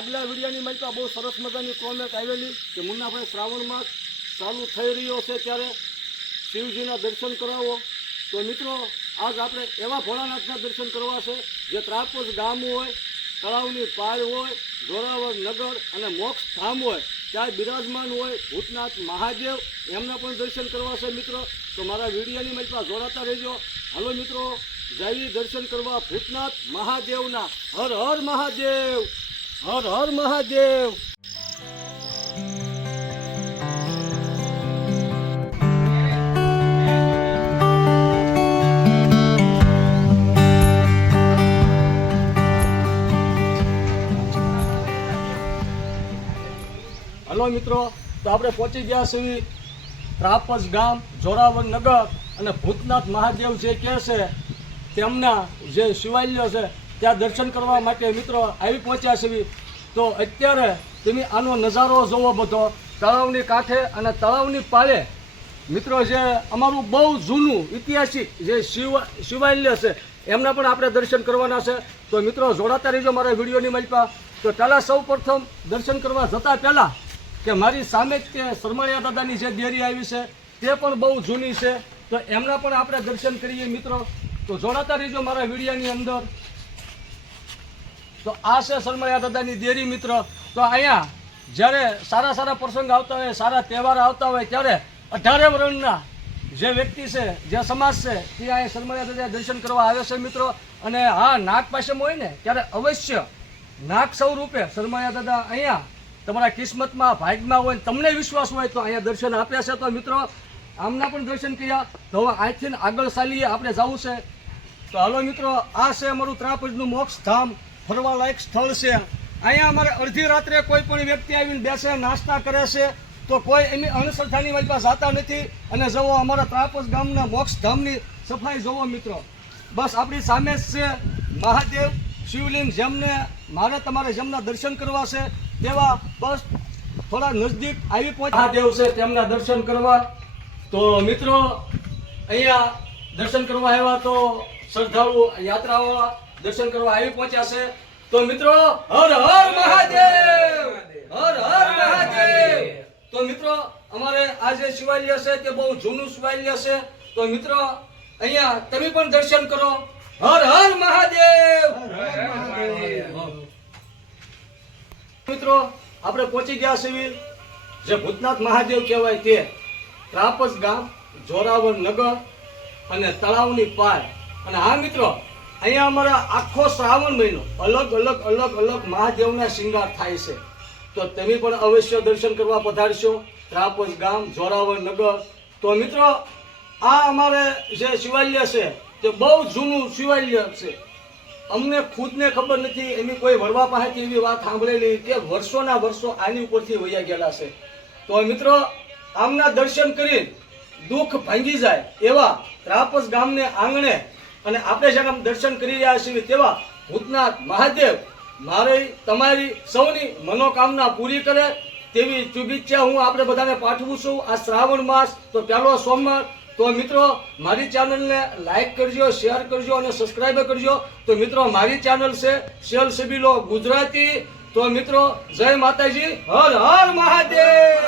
આગલા વિડિયાની મળતા બહુ સરસ મજાની કોમેન્ટ આવેલી કે મુન્નાભાઈ શ્રાવણ માસ ચાલુ થઈ રહ્યો છે ત્યારે શિવજીના દર્શન કરાવો. તો મિત્રો, આજ આપણે એવા ભોળાનાથના દર્શન કરવા છે, જે ત્રાપોસ ગામ હોય, તળાવની પાળ હોય, ધોરાવર નગર અને મોક્ષ ધામ હોય ત્યાં બિરાજમાન હોય, ભૂતનાથ મહાદેવ, એમના પણ દર્શન કરવા છે મિત્રો. તો મારા વિડીયોની મજમાં જોડાતા રહેજો. હલો મિત્રો જઈ દર્શન કરવા ભૂતનાથ મહાદેવના. હર હર મહાદેવ! હર હર મહાદેવ. હલો મિત્રો, તો આપણે પહોંચી ગયા છીએ ત્રાપસ ગામ, જોરાવર નગર અને ભૂતનાથ મહાદેવ જે કહે છે, તેમના જે શિવાલય છે ત્યાં દર્શન કરવા માટે મિત્રો આવી પહોંચ્યા છીએ. તો અત્યારે તમે આનો નજારો જોવો બધો, તળાવની કાંઠે અને તળાવની પાળે મિત્રો જે અમારું બહુ જૂનું ઐતિહાસિક જે શિવ, શિવાલય છે, એમના પણ આપણે દર્શન કરવાના છે. તો મિત્રો જોડાતા રહીજો મારા વિડીયોની મલપા તો પહેલાં સૌ પ્રથમ દર્શન કરવા જતા પહેલાં કે મારી સામે જ કે શરમાળિયા દાદાની જે દેરી આવી છે, તે પણ બહુ જૂની છે. તો એમના પણ આપણે દર્શન કરીએ મિત્રો. તો જોડાતા રહીજો મારા વિડીયાની અંદર. તો આ છે સરમાળિયા દાદાની દેરી મિત્ર. તો અહીંયા જ્યારે સારા સારા પ્રસંગ આવતા હોય, સારા તહેવાર આવતા હોય, ત્યારે અઢારે વર્ણના જે વ્યક્તિ છે, જે સમાજ છે, તે અહીંયા સરમાળિયા દાદા દર્શન કરવા આવે છે મિત્રો. અને હા પાસેમાં હોય ને, ત્યારે અવશ્ય નાગ સ્વરૂપે સરમાળિયા દાદા અહીંયા તમારા કિસ્મતમાં, ભાગમાં હોય તમને વિશ્વાસ હોય તો અહીંયા દર્શન આપ્યા છે. તો મિત્રો, આમના પણ દર્શન કર્યા. તો હવે અહીંથી આગળ ચાલીએ, આપણે જવું છે. તો હાલો મિત્રો, આ છે અમારું ત્રાપજનું મોક્ષ ધામ ફરવા લાયક સ્થળ છે. અહીંયા અમારે અડધી રાત્રે કોઈ પણ વ્યક્તિ આવીને બેસે, નાસ્તા કરે છે, તો કોઈ એની અણશ્રદ્ધાની વાજપા જાતા નથી. અને જવો અમારા ત્રાપસ ગામના મોક્ષ ધામની સફાઈ જોવો મિત્રો. બસ આપણી સામે જ છે મહાદેવ શિવલિંગ જેમને મારે તમારે જેમના દર્શન કરવા છે, તેવા બસ થોડા નજદીક આવી પહોંચ મહાદેવ છે તેમના દર્શન કરવા. તો મિત્રો, અહીંયા દર્શન કરવા આવ્યા તો શ્રદ્ધાળુ યાત્રાવાળા દર્શન કરવા આવી પહોંચ્યા છે. તો મિત્રો, હર હર મહાદેવ! હર હર મહાદેવ! તો મિત્રો, અમારે આ જે શિવાલય છે તે બહુ જૂનું શિવાલય છે? તો મિત્રો, અહીંયા તમે પણ દર્શન કરો. હર હર મહાદેવ! મિત્રો, આપણે પહોંચી ગયા છીએ જે ભૂતનાથ મહાદેવ કહેવાય તે ત્રાપસ ગામ, જોરાવર નગર અને તળાવની પાર. અને હા, મિત્રો અહીંયા અમારા આખો શ્રાવણ મહિનો અલગ અલગ અલગ અલગ મહાદેવના શિંગાર થાય છે. તો તમે પણ અવશ્ય દર્શન કરવા પધારશો. ત્રાપસ ગામ, જોરાવર નગર. તો મિત્રો, આ અમારે જે શિવાલય છે, તે બહુ જૂનું શિવાલય છે. અમને ખુદને ખબર નથી, એની કોઈ વડવા પાસેથી એવી વાત સાંભળેલી કે વર્ષોના વર્ષો આની ઉપરથી વયા ગયેલા છે. તો મિત્રો, આમના દર્શન કરી દુઃખ ભાંગી જાય એવા રાપસ ગામને આંગણે અને આપણે જેમ દર્શન કરી રહ્યા છીએ તેવા ભૂતનાથ મહાદેવ, મારી તમારી સૌની મનોકામના પૂરી કરે તેવી શુભેચ્છા હું આપણે બધાને પાઠવું છું. આ શ્રાવણ માસ તો પહેલો સોમવાર. તો મિત્રો, મારી ચેનલને લાઈક કરજો શેર કરજો અને સબસ્ક્રાઈબ કરજો. તો મિત્રો, મારી ચેનલ છે સેલ સબીલો ગુજરાતી. તો મિત્રો, જય માતાજી. હર હર મહાદેવ!